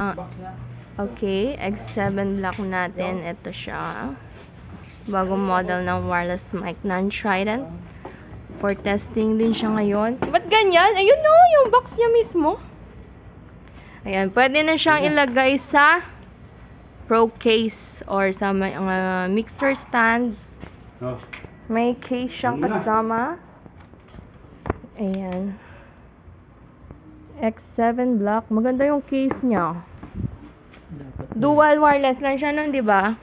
Ah, okay, X7 block natin. Ito siya. Bagong model ng wireless mic, non-trident. For testing din siya ngayon. Ba't ganyan? Ayun no, yung box niya mismo. Ayan, pwede na siyang ilagay sa Pro case or sa mixer stand. May case siyang kasama. Ayan. X7 block. Maganda yung case niya. Dual wireless lang siya nun, di ba?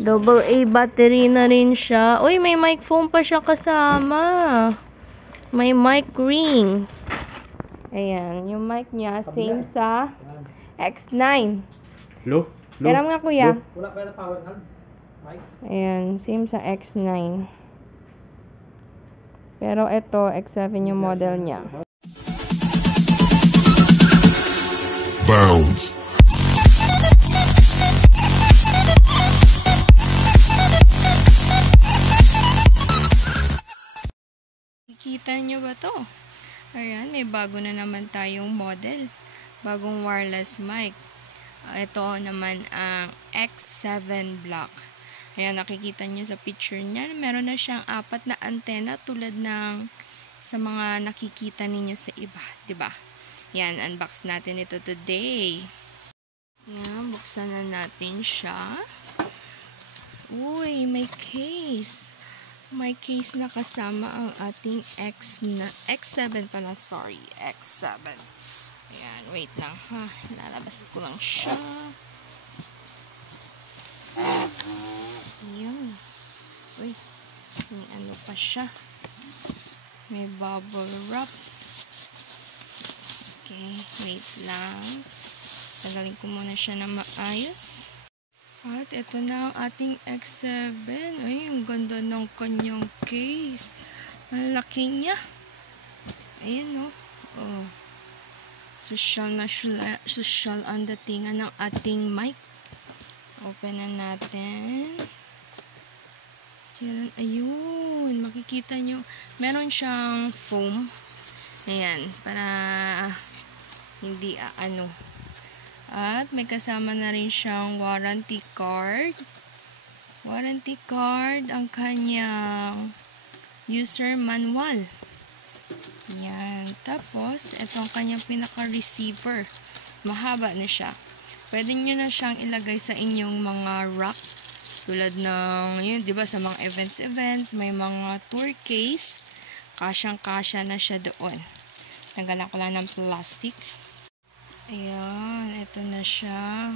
AA battery na rin siya. Uy, may mic foam pa siya kasama. May mic ring. Ayan, yung mic niya same sa X9. Low? Peram nga kuya. Wala pa yung power hand? Mic? Ayan, same sa X9. Pero ito, X7 yung model niya. Bounce. Kita nyo ba to? Ayan, may bago na naman tayong model. Bagong wireless mic. Ito naman ang X7 block. Ayan, nakikita nyo sa picture niya. Meron na siyang 4 na antena tulad ng sa mga nakikita ninyo sa iba. Diba? Yan, unbox natin ito today. Yan, buksan na natin siya. Uy, may case. May case na kasama ang ating X7 pala. Sorry, X7. Ayan, wait lang ha. Lalabas ko lang siya. Ayan. Uy, may ano pa siya. May bubble wrap. Okay, wait lang. Tagalin ko muna siya na maayos. At ito na ang ating X7. Ay, ang ganda ng kanyang case. Ang laki niya. Ayan, no? Oh. Social ang datingan ng ating mic. Open na natin. Ayun, makikita nyo. Meron siyang foam. Ayan, para hindi ano. At may kasama na rin siyang warranty card. Warranty card, ang kanyang user manual. Yan. Tapos, ito ang kanyang pinaka-receiver. Mahaba na siya. Pwede nyo na siyang ilagay sa inyong mga rack. Tulad ng, yun, di ba, sa mga events, may mga tour case. Kasyang-kasya na siya doon. Tanggalan ko lang ng plastic. Ayan, ito na siya.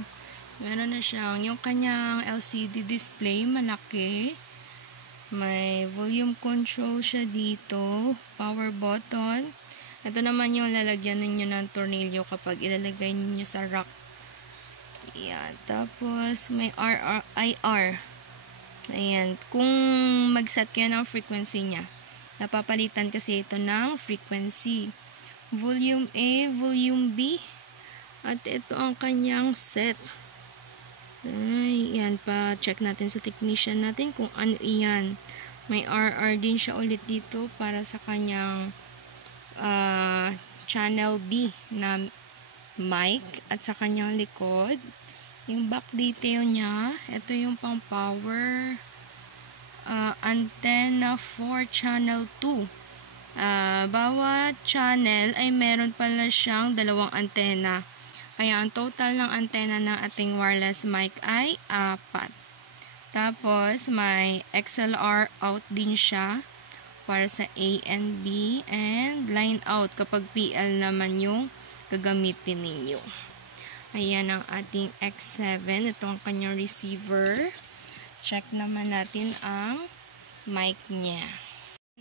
Meron na siyang, yung kanyang LCD display, malaki. May volume control siya dito. Power button. Ito naman yung lalagyan ninyo ng tornilyo kapag ilalagay ninyo sa rack. Ayan. Tapos, may IR. Ayan. Kung mag-set kayo ng frequency niya, napapalitan kasi ito ng frequency. Volume A, volume B. At ito ang kanyang set. Ay, yan pa. Check natin sa technician natin kung ano iyan. May RR din siya ulit dito para sa kanyang channel B na mic at sa kanyang likod. Yung back detail niya, ito yung pang power antenna for channel 2. Bawat channel ay meron pala siyang 2 antena. Kaya ang total ng antena ng ating wireless mic ay 4. Tapos may XLR out din siya para sa A and B and line out kapag PL naman yung gagamitin ninyo. Ayan ang ating X7. Ito ang kanyang receiver. Check naman natin ang mic niya.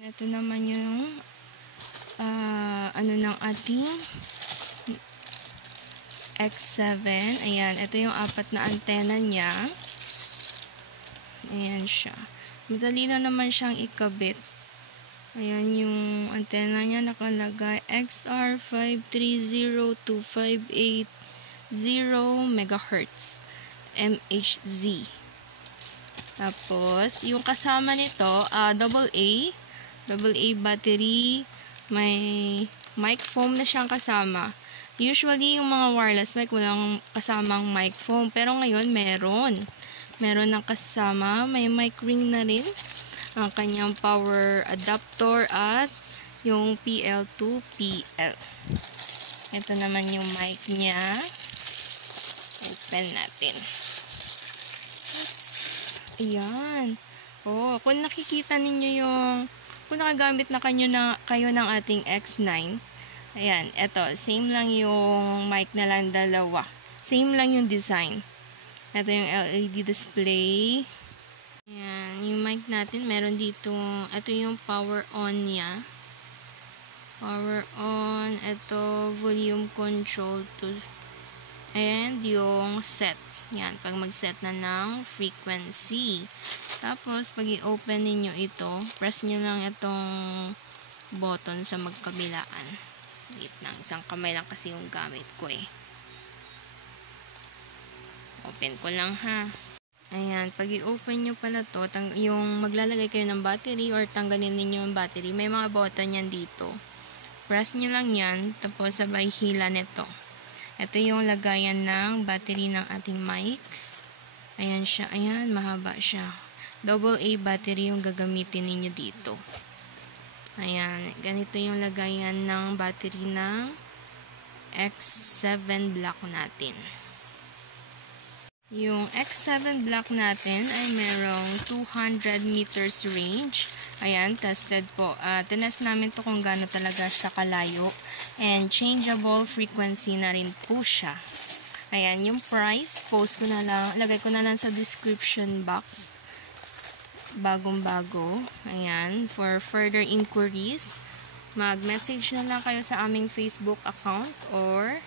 Ito naman yung ano ng ating X7. Ayan, ito yung 4 na antena niya. Ayan siya. Madali na naman siyang ikabit. Ayan yung antena niya nakalagay XR530258 MHz MHz. Tapos yung kasama nito AA battery, may mic foam na siyang kasama. Usually, yung mga wireless mic, walang kasamang mic foam. Pero ngayon, meron. Meron ng kasama. May mic ring na rin. Ang kanyang power adapter at yung PL to PL. Ito naman yung mic niya. Open natin. Ayan. Oh, kung nakikita ninyo yung, kung nakagamit na kayo ng ating X9, ayan, eto, same lang yung mic na lang dalawa. Same lang yung design. Ito yung LED display. Ayan, yung mic natin, meron dito, ito yung power on niya. Power on, ito, volume control to, and yung set. Yan, pag mag-set na ng frequency. Tapos, pag i-open ninyo ito, press nyo lang itong button sa magkabilaan. Wait lang, isang kamay lang kasi yung gamit ko eh. Open ko lang ha. Ayan, pag i-open nyo pala to, yung maglalagay kayo ng battery or tanggalin ninyo yung battery, may mga button yan dito. Press nyo lang yan, tapos sabay hila nito. Ito yung lagayan ng battery ng ating mic. Ayan siya. Ayan, mahaba siya. AA battery yung gagamitin ninyo dito. Ayan, ganito yung lagayan ng battery ng X7 Black natin. Yung X7 Black natin ay merong 200 meters range. Ayan, tested po. Tinest namin to kung gaano talaga siya kalayo. And changeable frequency na rin po siya. Ayan, yung price, post ko na lang, lagay ko na lang sa description box. Bagong-bago. Ayan, for further inquiries, mag-message na lang kayo sa aming Facebook account or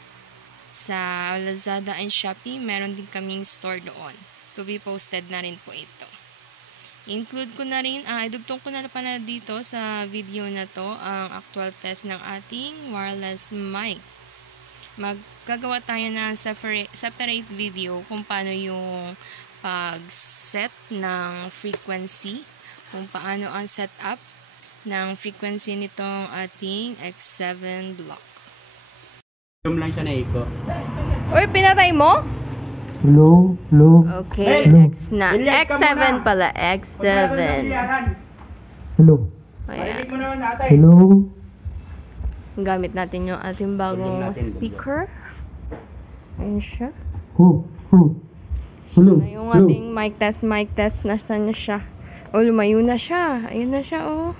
sa Lazada and Shopee. Meron din kaming store doon. To be posted na rin po ito. Include ko na rin, idugtong ko na pala dito sa video na to ang actual test ng ating wireless mic. Maggagawa tayo ng separate video kung paano yung pag-set ng frequency, kung paano ang setup ng frequency nitong ating X7 Block. Zoom lang siya na iko. Uy, pinatay mo? Hello? Okay, Hello. X na. X7 pala, X7. Hello? Ayan. Hello? Gamit natin yung ating bagong speaker. Ayan siya. Hello? Na yung ating mic test. Nasaan na siya? Oh, lumayo na siya. Ayun na siya, oh.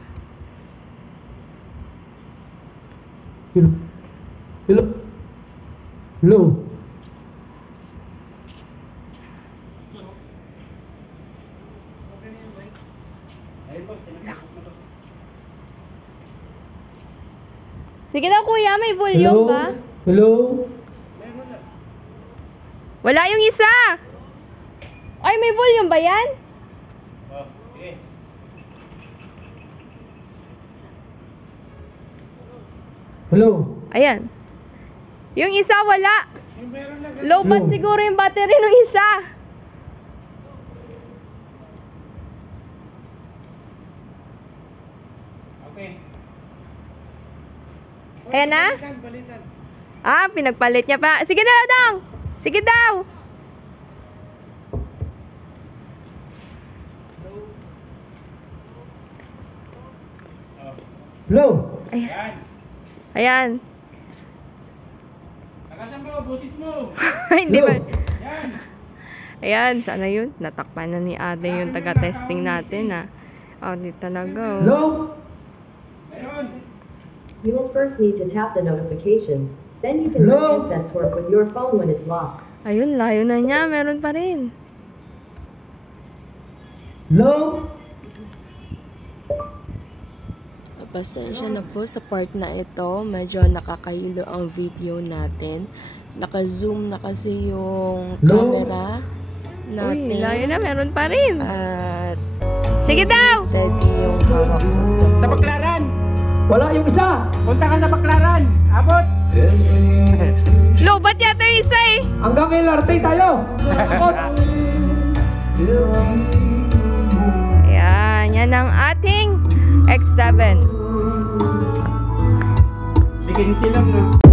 Hello? Sige daw, kuya, may volume ba? Hello? Wala yung isa! Ay, may volume ba yan? Okay. Hello? Ayan. Yung isa, wala. Low bat siguro yung battery ng isa. Okay. Ayan na? Balitan. Pinagpalit niya pa. Sige na, Dong! Sige daw! Hello? Ayan. Ayan. Nakasan mo, busis mo. Hindi ba? Yan. Ayan, sana yun. Natakpan na ni ate yung taga-testing natin, di talaga, oh. Hello? Meron. You will first need to tap the notification. Then you can let Hello? handsets work with your phone when it's locked. Ayun, layo na niya. Meron pa rin. Hello? Pasensya na po sa part na ito. Medyo nakakahilo ang video natin. Naka-zoom na kasi yung camera natin. Uy, layo na. Meron pa rin. At sige daw! Steady yung hawak ko Sa Baclaran. Wala yung isa. Punta ka sa Baclaran. Abot. Lobat yata yung isa eh. Hanggang LRT tayo. Abot. Ayan. Yan ang ating X7. Bigyan silang no.